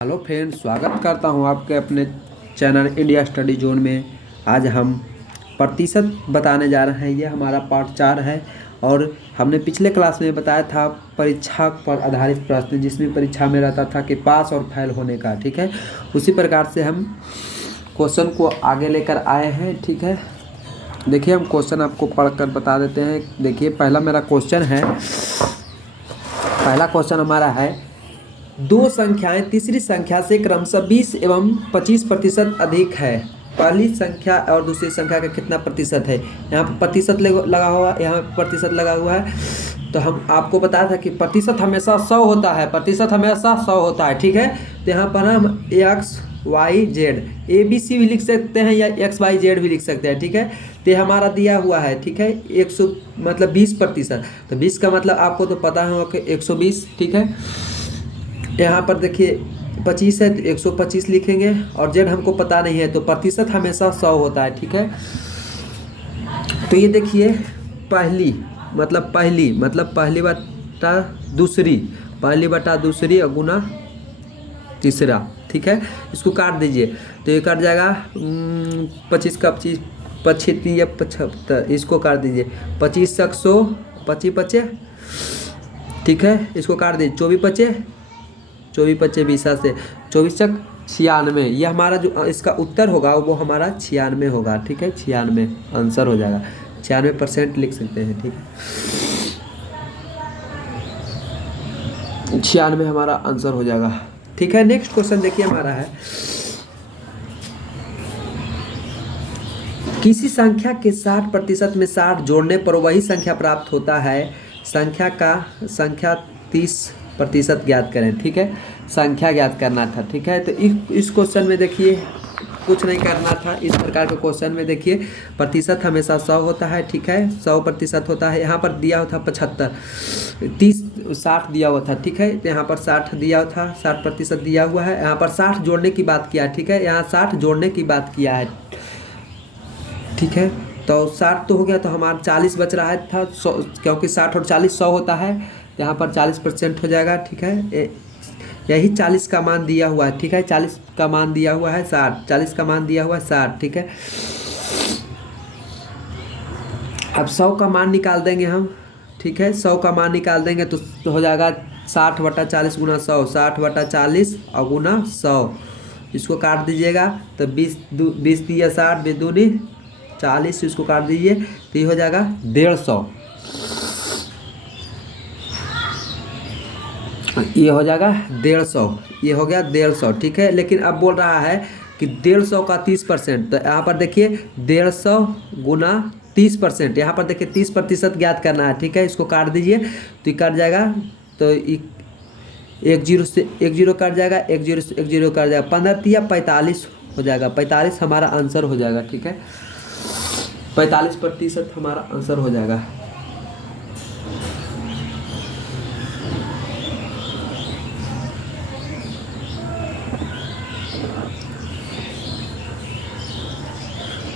Hello friends, स्वागत करता हूं आपके अपने चैनल इंडिया स्टडी जोन में। आज हम प्रतिशत बताने जा रहे हैं। ये हमारा पार्ट 4 है और हमने पिछले क्लास में बताया था परीक्षा पर आधारित प्रश्न, जिसमें परीक्षा में रहता था कि पास और फेल होने का। ठीक है, उसी प्रकार से हम क्वेश्चन को आगे लेकर आए हैं। ठीक है, देखिए हम क्वेश्चन आपको पढ़कर बता देते हैं। देखिए पहला मेरा क्वेश्चन है, पहला क्वेश्चन हमारा है, दो संख्याएं तीसरी संख्या से क्रमशः 20 एवं 25% अधिक है। पहली संख्या और दूसरी संख्या का कितना प्रतिशत है। यहाँ पर प्रतिशत लगा हुआ, यहाँ प्रतिशत लगा हुआ है। तो हम आपको बताया था कि प्रतिशत हमेशा 100 होता है, प्रतिशत हमेशा 100 होता है। ठीक है, तो यहाँ पर हम एक्स वाई जेड ABC भी लिख सकते हैं या XYZ भी लिख सकते हैं। ठीक है, तो ये हमारा दिया हुआ है। ठीक है, 100 मतलब 20%, तो 20 का मतलब आपको तो पता होगा कि 120। ठीक है, यहाँ पर देखिए 25 है तो 125 लिखेंगे और जेड हमको पता नहीं है, तो प्रतिशत हमेशा 100 होता है। ठीक है, तो ये देखिए पहली मतलब पहली बटा दूसरी, पहली बटा दूसरी और गुना तीसरा। ठीक है, इसको काट दीजिए तो ये कट जाएगा 25 का 25 25 या 75, इसको काट दीजिए 25 तक 100, 25 बचे। ठीक है, इसको काट दीजिए 24 बचे, 24 बचे 20 से 24 तक 96। यह हमारा जो इसका उत्तर होगा वो हमारा 96 होगा। ठीक है, 96 आंसर हो जाएगा, 96% लिख सकते हैं। ठीक है, 96 हमारा आंसर हो जाएगा। ठीक है, नेक्स्ट क्वेश्चन देखिए हमारा है, किसी संख्या के 60% में 60 जोड़ने पर वही संख्या प्राप्त होता है। संख्या 30% ज्ञात करें। ठीक है, संख्या ज्ञात करना था। ठीक है, तो इस क्वेश्चन में देखिए कुछ नहीं करना था। इस प्रकार के क्वेश्चन में देखिए प्रतिशत हमेशा 100 होता है। ठीक है, 100% होता है। यहाँ पर दिया हुआ था 75, 30 60 दिया हुआ था। ठीक है, तो यहाँ पर 60 दिया हुआ था, 60% दिया हुआ है। यहाँ पर 60 जोड़ने की बात किया। ठीक है, यहाँ 60 जोड़ने की बात किया है। ठीक है, तो 60 तो हो गया, तो हमारा 40 बच रहा था, 100, क्योंकि 60 और 40 100 होता है। यहाँ पर 40% हो जाएगा। ठीक है, यही 40 का मान दिया हुआ है। ठीक है, 40 का मान दिया हुआ है 60, 40 का मान दिया हुआ है 60। ठीक है, अब 100 का मान निकाल देंगे हम। ठीक है, 100 का मान निकाल देंगे तो हो जाएगा 60/40 गुना 100, 60/40 और गुना 100। इसको काट दीजिएगा तो 20 दिया 60, 20 दूनी 40, इसको काट दीजिए तो ये हो जाएगा 150। ये हो जाएगा 150, ये हो गया 150। ठीक है, लेकिन अब बोल रहा है कि 150 का 30%, तो यहाँ पर देखिए 150 गुना 30%, यहाँ पर देखिए 30% ज्ञात करना है। ठीक है, इसको काट दीजिए तो ये कट जाएगा, तो एक जीरो से एक जीरो कट जाएगा, एक जीरो से एक जीरो कट जाएगा, 15 या 45 हो जाएगा, 45 हमारा आंसर हो जाएगा। ठीक है, 45% हमारा आंसर हो जाएगा।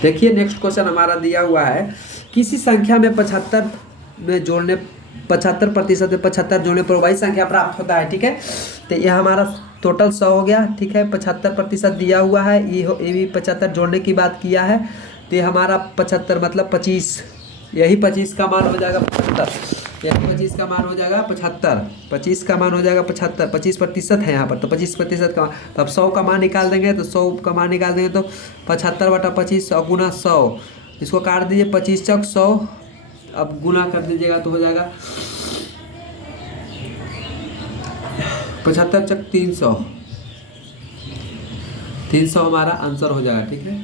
देखिए नेक्स्ट क्वेश्चन हमारा दिया हुआ है, किसी संख्या में 75 में जोड़ने 75% में 75 जोड़ने पर वही संख्या प्राप्त होता है। ठीक है, तो यह हमारा टोटल 100 हो गया। ठीक है, 75% दिया हुआ है, ये भी 75 जोड़ने की बात किया है, तो ये हमारा 75 मतलब 25, यही 25 का मान हो जाएगा 75, यही 25 का मान हो जाएगा 75, 25 का मान हो जाएगा 75, 25% है यहाँ पर, तो 25% का। तो अब 100 का मान निकाल देंगे, तो 100 का मान निकाल देंगे तो 75/25 और गुना 100, इसको काट दीजिए 25 तक 100, अब गुना कर दीजिएगा तो हो जाएगा 75 तक 300, 300 हमारा आंसर हो जाएगा। ठीक है,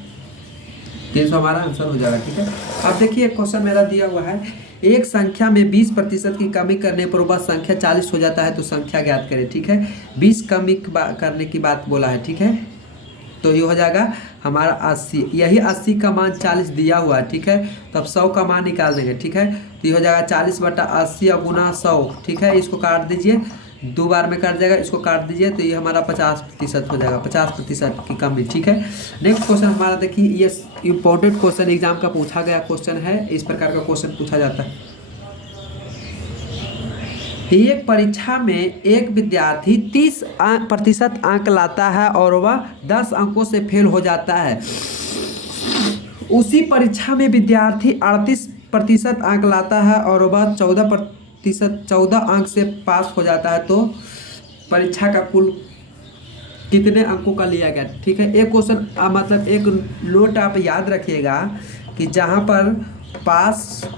300 हमारा आंसर हो जाएगा। ठीक है, अब देखिए क्वेश्चन मेरा दिया हुआ है, एक संख्या में 20% की कमी करने पर वह संख्या 40 हो जाता है, तो संख्या ज्ञात करें। ठीक है, 20 कमी करने की बात बोला है। ठीक है, तो ये हो जाएगा हमारा 80, यही 80 का मान 40 दिया हुआ है। ठीक है, तो अब 100 का मान निकाल देंगे। ठीक है, तो ये हो जाएगा 40/80 और गुना 100। ठीक है, इसको काट दीजिए, 2 बार में काट जाएगा, इसको काट दीजिए तो ये हमारा 50% हो जाएगा, 50% की कमी। ठीक है, नेक्स्ट क्वेश्चन हमारा देखिए, ये इंपॉर्टेंट क्वेश्चन एग्जाम का पूछा गया क्वेश्चन है। इस प्रकार का क्वेश्चन पूछा जाता है, एक परीक्षा में एक विद्यार्थी 30% अंक लाता है और वह 10 अंकों से फेल हो जाता है। उसी परीक्षा में विद्यार्थी 38% अंक लाता है और वह 14 अंक से पास हो जाता है, तो परीक्षा का कुल कितने अंकों का लिया गया। ठीक है, एक क्वेश्चन मतलब एक नोट आप याद रखिएगा कि जहाँ पर पास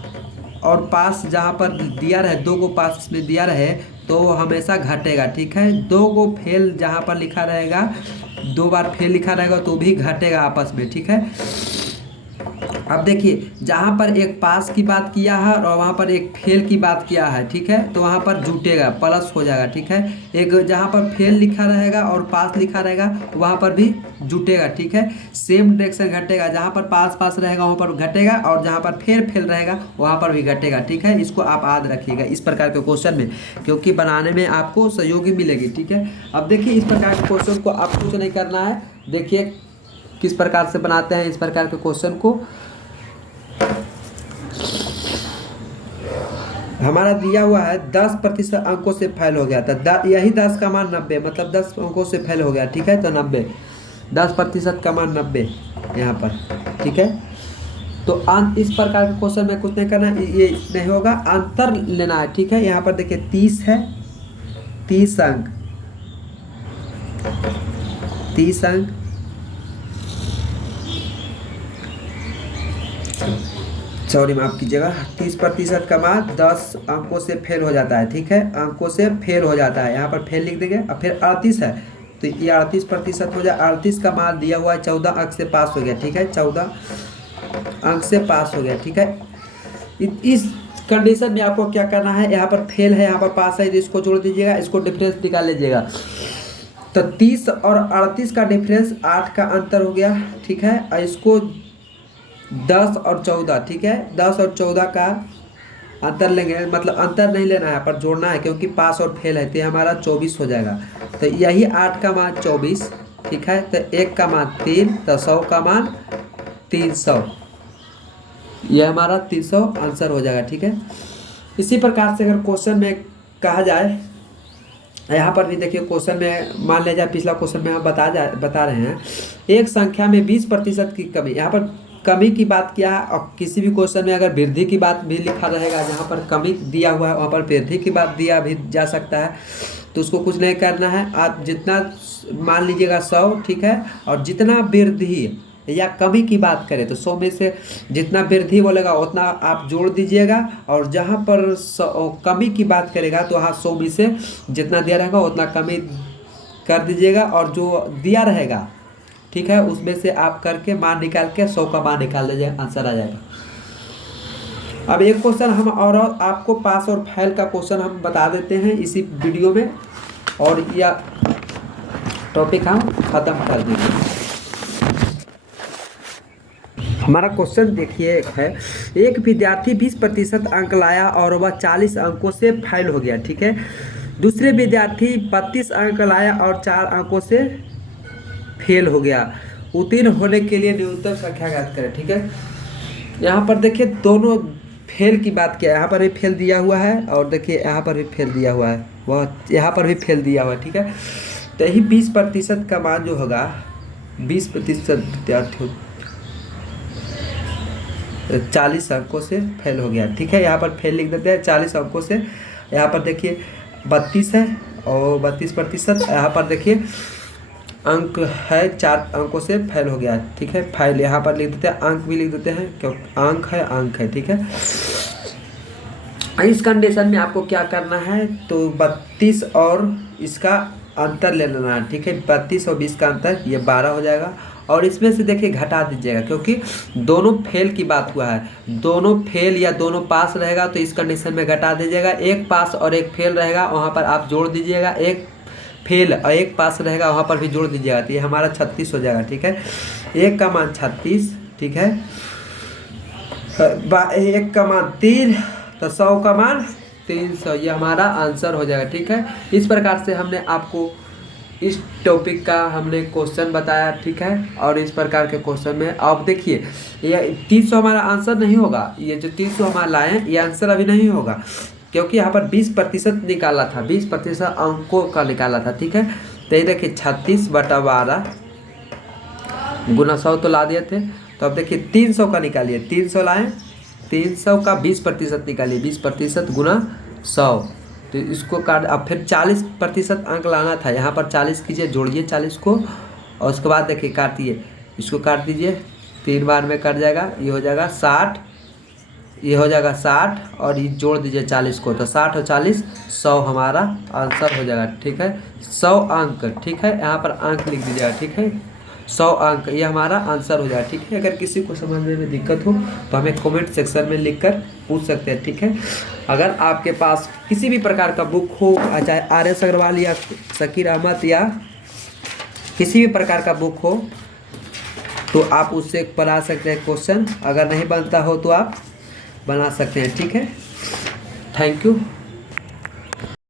और पास जहाँ पर दिया रहे, 2 को पास इसमें दिया रहे तो वो हमेशा घटेगा। ठीक है, 2 को फेल जहाँ पर लिखा रहेगा, 2 बार फेल लिखा रहेगा तो भी घटेगा आपस में। ठीक है, अब देखिए जहाँ पर एक पास की बात किया है और वहाँ पर एक फेल की बात किया है, ठीक है, तो वहाँ पर जुटेगा, प्लस हो जाएगा। ठीक है, एक जहाँ पर फेल लिखा रहेगा और पास लिखा रहेगा वहाँ पर भी जुटेगा। ठीक है, सेम डायरेक्शन घटेगा, जहाँ पर पास पास रहेगा वहाँ पर घटेगा और जहाँ पर फेल रहेगा वहाँ पर भी घटेगा। ठीक है, इसको आप याद रखिएगा इस प्रकार के क्वेश्चन में, क्योंकि बनाने में आपको सहयोगी मिलेगी। ठीक है, अब देखिए इस प्रकार के क्वेश्चन को आप कुछ नहीं करना है। देखिए किस प्रकार से बनाते हैं इस प्रकार के क्वेश्चन को। हमारा दिया हुआ है 10% अंकों से फेल हो गया था, यही 10 का मान 90, मतलब 10 अंकों से फेल हो गया। ठीक है, तो 90, 10% का मान 90 यहाँ पर। ठीक है, तो इस प्रकार के क्वेश्चन में कुछ नहीं करना, ये नहीं होगा, अंतर लेना है। ठीक है, यहाँ पर देखिए 30 है, 30 अंक, 30 अंक, सॉरी माफ कीजिएगा, 30% का मान 10 अंकों से फेल हो जाता है। ठीक है, अंकों से फेल हो जाता है, यहाँ पर फेल लिख देंगे। और फिर 38 है तो ये 38% हो जाए। 38 का मान दिया हुआ है, 14 अंक से पास हो गया। ठीक है, 14 अंक से पास हो गया। ठीक है, इस कंडीशन में आपको क्या करना है, यहाँ पर फेल है, यहाँ पर पास है, तो इसको जोड़ दीजिएगा, इसको डिफरेंस निकाल लीजिएगा। तो 30 और 38 का डिफरेंस 8 का अंतर हो गया। ठीक है, और इसको 10 और 14, ठीक है, 10 और 14 का अंतर लेंगे, मतलब अंतर नहीं लेना है, पर जोड़ना है, क्योंकि पास और फेल है, तो हमारा 24 हो जाएगा। तो यही 8 का मान 24। ठीक है, तो 1 का मान 3, तो 100 का मान 300, यह हमारा 300 आंसर हो जाएगा। ठीक है, इसी प्रकार से अगर क्वेश्चन में कहा जाए, यहाँ पर भी देखिए क्वेश्चन में मान लिया जाए, पिछला क्वेश्चन में हम बता रहे हैं एक संख्या में 20% की कमी, यहाँ पर कमी की बात किया है। और किसी भी क्वेश्चन में अगर वृद्धि की बात भी लिखा रहेगा, जहाँ पर कमी दिया हुआ है वहाँ पर वृद्धि की बात दिया भी जा सकता है, तो उसको कुछ नहीं करना है। आप जितना मान लीजिएगा 100, ठीक है, और जितना वृद्धि या कमी की बात करें तो 100 में से जितना वृद्धि बोलेगा उतना आप जोड़ दीजिएगा, और जहाँ पर कमी की बात करेगा तो हाँ 100 में से जितना दिया रहेगा उतना कमी कर दीजिएगा, और जो दिया रहेगा, ठीक है, उसमें से आप करके मान निकाल के 100 का मान निकाल लीजिए, आंसर आ जाएगा। अब एक क्वेश्चन हम और आपको पास और फेल का क्वेश्चन हम बता देते हैं इसी वीडियो में, और यह टॉपिक हम खत्म कर देंगे। हमारा क्वेश्चन देखिए है, एक विद्यार्थी 20% अंक लाया और वह 40 अंकों से फेल हो गया। ठीक है, दूसरे विद्यार्थी 32 अंक लाया और 4 अंकों से फेल हो गया। उत्तीर्ण होने के लिए न्यूनतम संख्या ज्ञात करें। ठीक है, यहाँ पर देखिए दोनों फेल की बात किया, यहाँ पर भी फेल दिया हुआ है और देखिए यहाँ पर भी फेल दिया हुआ है, वह यहाँ पर भी फेल दिया हुआ है। ठीक है, तो यही 20% का मान जो होगा, 20% विद्यार्थी 40 अंकों से फेल हो गया। ठीक है, यहाँ पर फेल लिख देते हैं 40 अंकों से। यहाँ पर देखिए 32 है और 32%, यहाँ पर देखिए अंक है 4 अंकों से फेल हो गया। ठीक है, फाइल यहाँ पर लिख देते हैं, अंक भी लिख देते हैं, क्यों अंक है। ठीक है, इस कंडीशन में आपको क्या करना है, तो 32 और इसका अंतर ले लेना है। ठीक है, 32 और 20 का अंतर ये 12 हो जाएगा, और इसमें से देखिए घटा दीजिएगा, क्योंकि दोनों फेल की बात हुआ है, दोनों फेल या दोनों पास रहेगा तो इस कंडीशन में घटा दीजिएगा। एक पास और एक फेल रहेगा वहाँ पर आप जोड़ दीजिएगा, एक फेल और एक पास रहेगा वहाँ पर भी जोड़ दीजिएगा, तो ये हमारा 36 हो जाएगा। ठीक है, 1 का मान 36, ठीक है, 1 का मान 3, तो 100 का मान 300, ये हमारा आंसर हो जाएगा। ठीक है, इस प्रकार से हमने आपको इस टॉपिक का हमने क्वेश्चन बताया। ठीक है, और इस प्रकार के क्वेश्चन में आप देखिए ये 300 हमारा आंसर नहीं होगा, ये जो 300 हमारा लाए हैं ये आंसर अभी नहीं होगा, क्योंकि यहाँ पर 20% निकाला था, 20% अंकों का निकाला था। ठीक है, तो ये देखिए 36/12 गुना 100 तो ला दिए थे। तो अब देखिए 300 का निकालिए, 300 लाएँ, 300 का 20% निकालिए, 20% गुना 100। तो इसको काट, अब फिर 40% अंक लाना था, यहाँ पर 40 कीजिए, जोड़िए 40 को, और उसके बाद देखिए काटिए, इसको काट दीजिए, 3 बार में कट जाएगा, ये हो जाएगा 60, ये हो जाएगा 60, और ये जोड़ दीजिए 40 को, तो 60 और 40 100 हमारा आंसर हो जाएगा। ठीक है, 100 अंक। ठीक है, यहाँ पर अंक लिख दीजिएगा। ठीक है, 100 अंक ये हमारा आंसर हो जाएगा। ठीक है, अगर किसी को समझने में दिक्कत हो तो हमें कमेंट सेक्शन में लिखकर पूछ सकते हैं। ठीक है, अगर आपके पास किसी भी प्रकार का बुक हो, चाहे RS अग्रवाल या शकीर अहमद या किसी भी प्रकार का बुक हो, तो आप उससे बना सकते हैं क्वेश्चन। अगर नहीं बनता हो तो आप बना सकते हैं। ठीक है, थैंक यू।